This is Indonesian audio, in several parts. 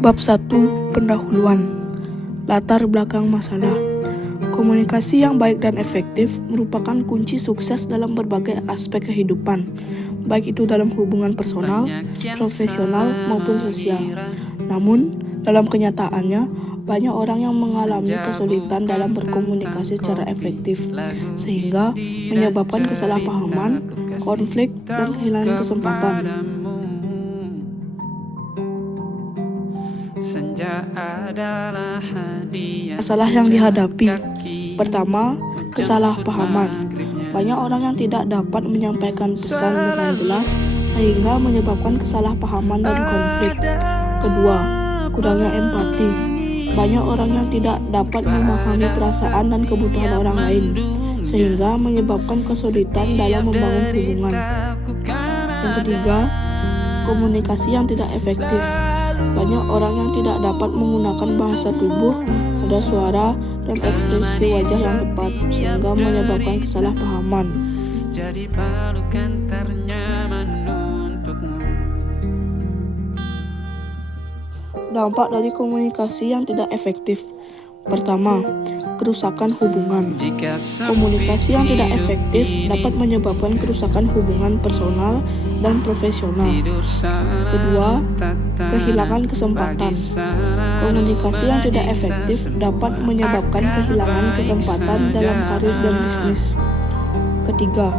Bab 1. Pendahuluan. Latar belakang masalah. Komunikasi yang baik dan efektif merupakan kunci sukses dalam berbagai aspek kehidupan, baik itu dalam hubungan personal, profesional, maupun sosial. Namun, dalam kenyataannya, banyak orang yang mengalami kesulitan dalam berkomunikasi secara efektif, sehingga menyebabkan kesalahpahaman, konflik, dan kehilangan kesempatan. Masalah yang dihadapi. Pertama, kesalahpahaman. Banyak orang yang tidak dapat menyampaikan pesan dengan jelas sehingga menyebabkan kesalahpahaman dan konflik. Kedua, kurangnya empati. Banyak orang yang tidak dapat memahami perasaan dan kebutuhan orang lain sehingga menyebabkan kesulitan dalam membangun hubungan. Yang ketiga, komunikasi yang tidak efektif. Banyak orang yang tidak dapat menggunakan bahasa tubuh, nada suara, dan ekspresi wajah yang tepat, sehingga menyebabkan kesalahpahaman. Jadi pelukan ternyaman untukmu. Dampak dari komunikasi yang tidak efektif. Pertama, kerusakan hubungan. Komunikasi yang tidak efektif dapat menyebabkan kerusakan hubungan personal dan profesional. Kedua, kehilangan kesempatan. Komunikasi yang tidak efektif dapat menyebabkan kehilangan kesempatan dalam karir dan bisnis. Ketiga,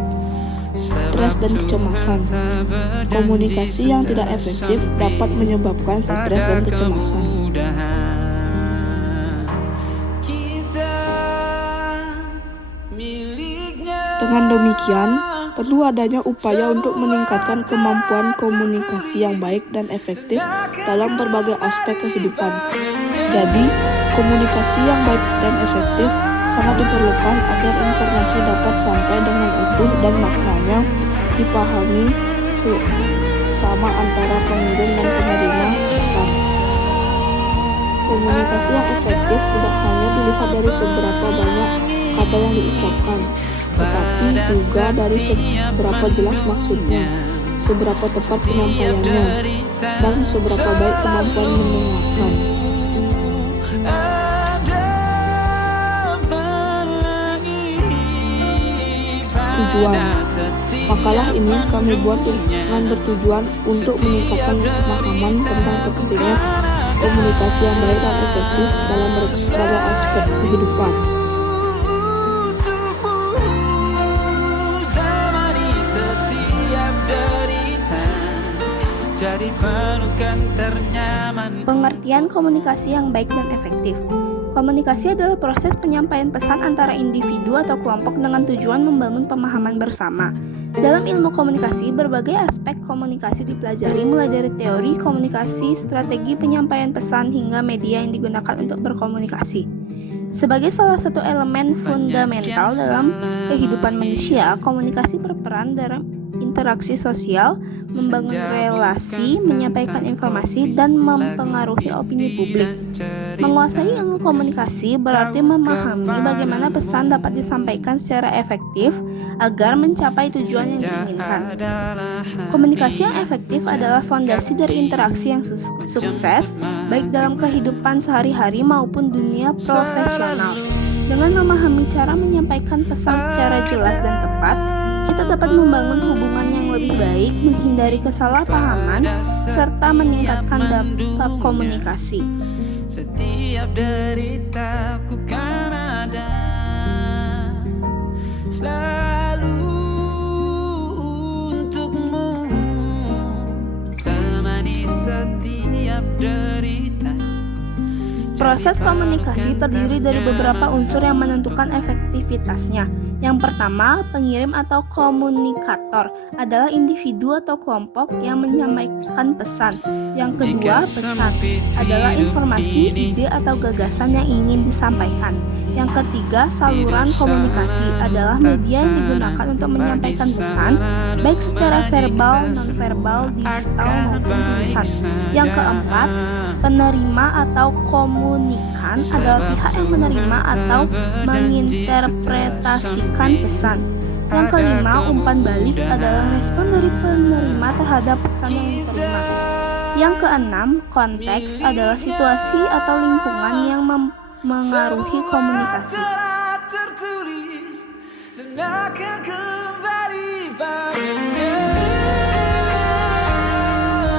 stres dan kecemasan. Komunikasi yang tidak efektif dapat menyebabkan stres dan kecemasan. Dengan demikian, perlu adanya upaya untuk meningkatkan kemampuan komunikasi yang baik dan efektif dalam berbagai aspek kehidupan. Jadi, komunikasi yang baik dan efektif sangat diperlukan agar informasi dapat sampai dengan utuh dan maknanya dipahami sama antara pengirim dan penerima pesan. Komunikasi yang efektif tidak hanya dilihat dari seberapa banyak kata yang diucapkan, tetapi juga dari seberapa jelas maksudnya, seberapa tepat penyampaiannya, dan seberapa baik kemampuan mendengarkan. Tujuan makalah ini kami buat dengan bertujuan untuk meningkatkan pemahaman tentang pentingnya komunikasi yang baik dan efektif dalam berbagai aspek kehidupan. Pengertian komunikasi yang baik dan efektif. Komunikasi adalah proses penyampaian pesan antara individu atau kelompok dengan tujuan membangun pemahaman bersama. Dalam ilmu komunikasi, berbagai aspek komunikasi dipelajari mulai dari teori komunikasi, strategi penyampaian pesan, hingga media yang digunakan untuk berkomunikasi. Sebagai salah satu elemen fundamental dalam kehidupan manusia, komunikasi berperan dalam interaksi sosial, membangun relasi, menyampaikan informasi, dan mempengaruhi opini publik. Menguasai ilmu komunikasi berarti memahami bagaimana pesan dapat disampaikan secara efektif agar mencapai tujuan yang diinginkan. Komunikasi yang efektif adalah fondasi dari interaksi yang sukses, baik dalam kehidupan sehari-hari maupun dunia profesional. Dengan memahami cara menyampaikan pesan secara jelas dan tepat, kita dapat membangun hubungan yang lebih baik, menghindari kesalahpahaman, serta meningkatkan dampak komunikasi. Setiap deritaku kan ada selalu untukmu, temani setiap derita. Proses komunikasi terdiri dari beberapa unsur yang menentukan efektivitasnya. Yang pertama, pengirim atau komunikator adalah individu atau kelompok yang menyampaikan pesan. Yang kedua, pesan adalah informasi, ide, atau gagasan yang ingin disampaikan. Yang ketiga, saluran komunikasi adalah media yang digunakan untuk menyampaikan pesan, baik secara verbal, nonverbal, digital, maupun tulisan. Yang keempat, penerima atau komunikan adalah pihak yang menerima atau menginterpretasikan pesan. Yang kelima, umpan balik adalah respon dari penerima terhadap pesan yang diterima. Yang keenam, konteks adalah situasi atau lingkungan yang mengaruhi komunikasi.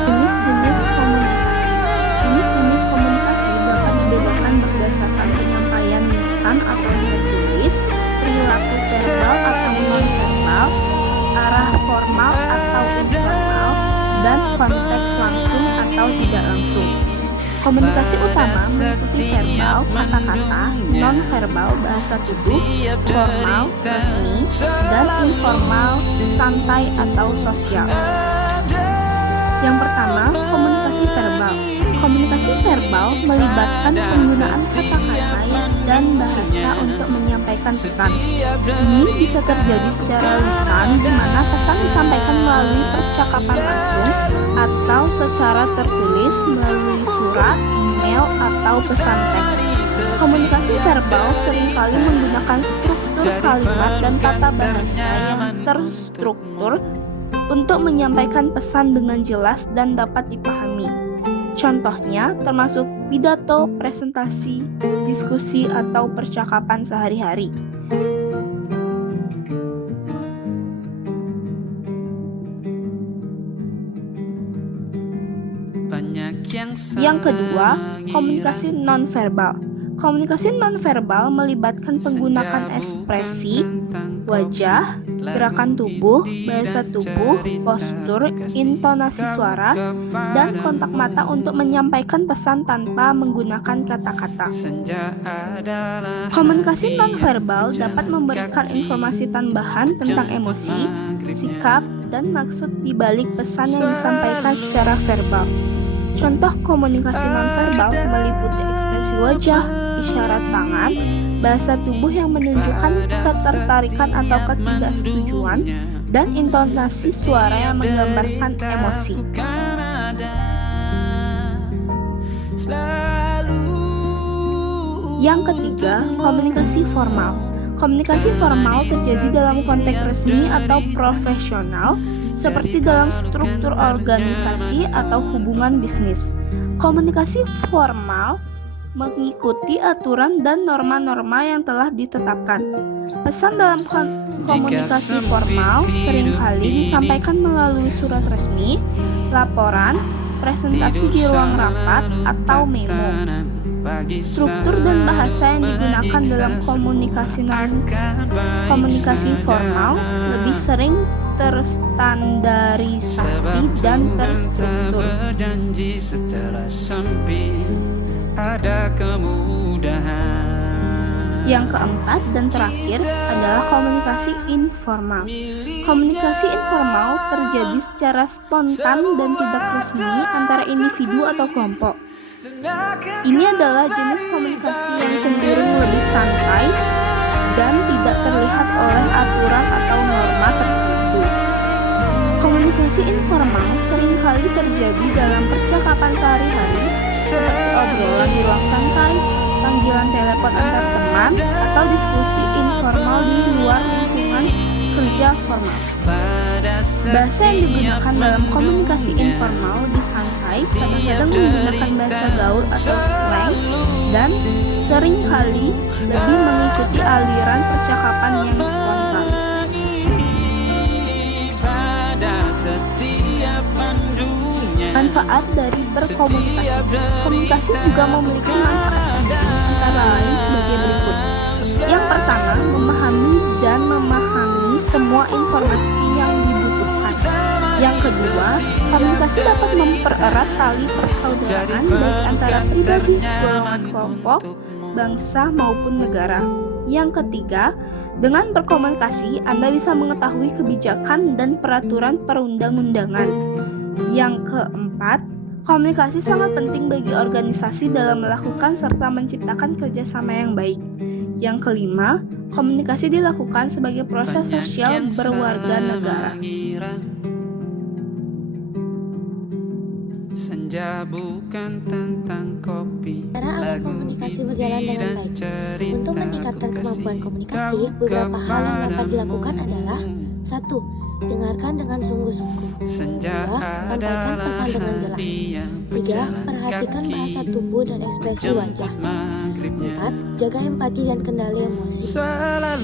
Jenis-jenis komunikasi. Jenis-jenis komunikasi dapat dibedakan berdasarkan penyampaian lisan atau tertulis, perilaku verbal atau non-verbal, arah formal atau informal, dan konteks langsung atau tidak langsung. Komunikasi utama meliputi verbal, kata-kata, non-verbal, bahasa tubuh, formal, resmi, dan informal, santai atau sosial. Yang pertama, komunikasi verbal. Komunikasi verbal melibatkan penggunaan kata-kata dan bahasa untuk menyampaikan pesan. Ini bisa terjadi secara lisan, di mana pesan disampaikan melalui percakapan langsung atau secara tertulis melalui surat, email, atau pesan teks. Komunikasi verbal seringkali menggunakan struktur kalimat dan tata bahasa yang terstruktur untuk menyampaikan pesan dengan jelas dan dapat dipahami. Contohnya termasuk pidato, presentasi, diskusi, atau percakapan sehari-hari. Yang kedua, komunikasi nonverbal. Komunikasi nonverbal melibatkan penggunaan ekspresi, wajah, gerakan tubuh, bahasa tubuh, postur, intonasi suara, dan kontak mata untuk menyampaikan pesan tanpa menggunakan kata-kata. Komunikasi nonverbal dapat memberikan informasi tambahan tentang emosi, sikap, dan maksud di balik pesan yang disampaikan secara verbal. Contoh komunikasi nonverbal meliputi ekspresi wajah, isyarat tangan, bahasa tubuh yang menunjukkan ketertarikan atau ketidaksetujuan, dan intonasi suara yang menggambarkan emosi. Yang ketiga, komunikasi formal. Komunikasi formal terjadi dalam konteks resmi atau profesional, seperti dalam struktur organisasi atau hubungan bisnis. Komunikasi formal mengikuti aturan dan norma-norma yang telah ditetapkan. Pesan dalam komunikasi formal seringkali disampaikan melalui surat resmi, laporan, presentasi di ruang rapat, atau memo. Struktur dan bahasa yang digunakan dalam komunikasi formal lebih sering terstandarisasi dan terstruktur. Yang keempat dan terakhir adalah komunikasi informal. Komunikasi informal terjadi secara spontan dan tidak resmi antara individu atau kelompok. Ini adalah jenis komunikasi yang cenderung lebih santai dan tidak terlihat oleh aturan atau norma tertentu. Komunikasi informal seringkali terjadi dalam percakapan sehari-hari, seperti obrolan di ruang santai, panggilan telepon antar teman, atau diskusi informal di luar lingkungan kerja formal. Bahasa yang digunakan dalam komunikasi informal di santai kadang-kadang menggunakan bahasa gaul atau slang dan seringkali lebih mengikuti aliran percakapan yang spontan. Manfaat dari berkomunikasi. Komunikasi juga memiliki manfaat antara lain sebagai berikut. Yang pertama, memahami semua informasi yang dibutuhkan. Yang kedua, komunikasi dapat mempererat tali persaudaraan baik antara pribadi, golongan kelompok, bangsa maupun negara. Yang ketiga, dengan berkomunikasi Anda bisa mengetahui kebijakan dan peraturan perundang-undangan. Yang keempat, komunikasi sangat penting bagi organisasi dalam melakukan serta menciptakan kerjasama yang baik. Yang kelima, komunikasi dilakukan sebagai proses sosial berwarga negara. Senja bukan tentang kopi. Cara agar komunikasi berjalan dengan baik. Untuk meningkatkan kemampuan komunikasi, beberapa hal yang dapat dilakukan adalah 1. Dengarkan dengan sungguh-sungguh. 2. Sampaikan pesan dengan jelas. perhatikan bahasa tubuh dan ekspresi wajah. 4. Jaga empati dan kendali emosi. 5.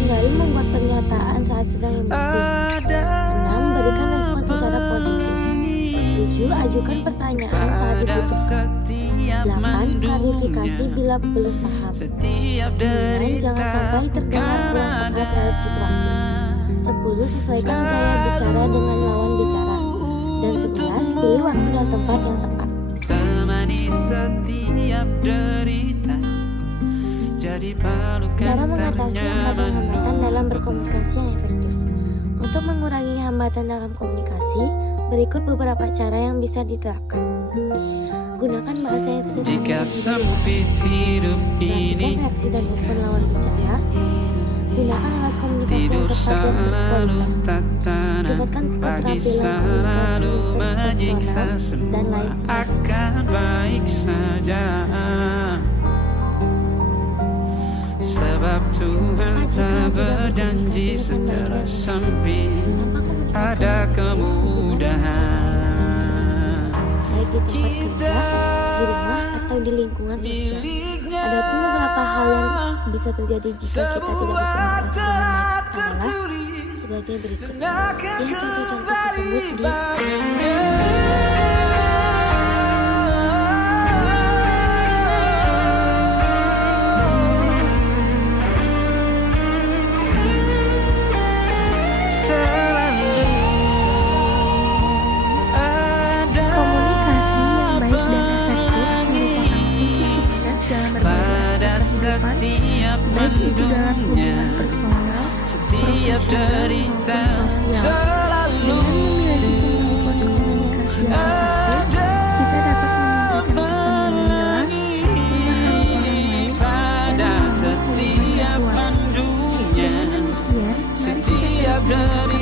Hindari membuat pernyataan saat sedang emosi. 6. Berikan respon secara positif. 7. Ajukan pertanyaan saat dibutuhkan. 8. Klarifikasi bila belum paham. 9. Jangan sampai terdengar kurang peka terhadap situasi. 10. Sesuaikan gaya bicara dengan lawan bicara. Dan 11. Pilih waktu dan tempat yang tepat. Temani setiap derita. Jadi Cara mengatasi hambatan-hambatan dalam berkomunikasi yang efektif. Untuk mengurangi hambatan dalam komunikasi, berikut beberapa cara yang bisa diterapkan. Gunakan bahasa yang sederhana jika dan mudah sempit hidup Perhatikan ini, reaksi dan respon lawan bicara. Gunakan alat komunikasi yang tidur tepat dan selalu berkualitas. tak tenang, Tingkatkan pagi keterampilan selalu komunikasi menyiksa, interpersonal dan semua lain sebagainya. akan baik saja. Sebab Tuhan tak berjanji setelah sempit Tanpa komunikasi ada kemudahan. baik di tempat kerja, di rumah, atau di lingkungan sosial. Adapun beberapa hal yang bisa terjadi jika kita tidak berkomunikasi dengan baik adalah sebagai berikut. Lihat contoh-contoh tersebut di Komunikasi yang baik dan efektif merupakan kunci sukses dalam berbagai aspek kehidupan, baik itu dalam hubungan personal, profesional, maupun sosial. Dengan memiliki kemampuan komunikasi yang efektif, kita dapat menyampaikan pesan yang jelas, memahami orang lain, dan membangun hubungan yang kuat. Dengan demikian, mari kita terus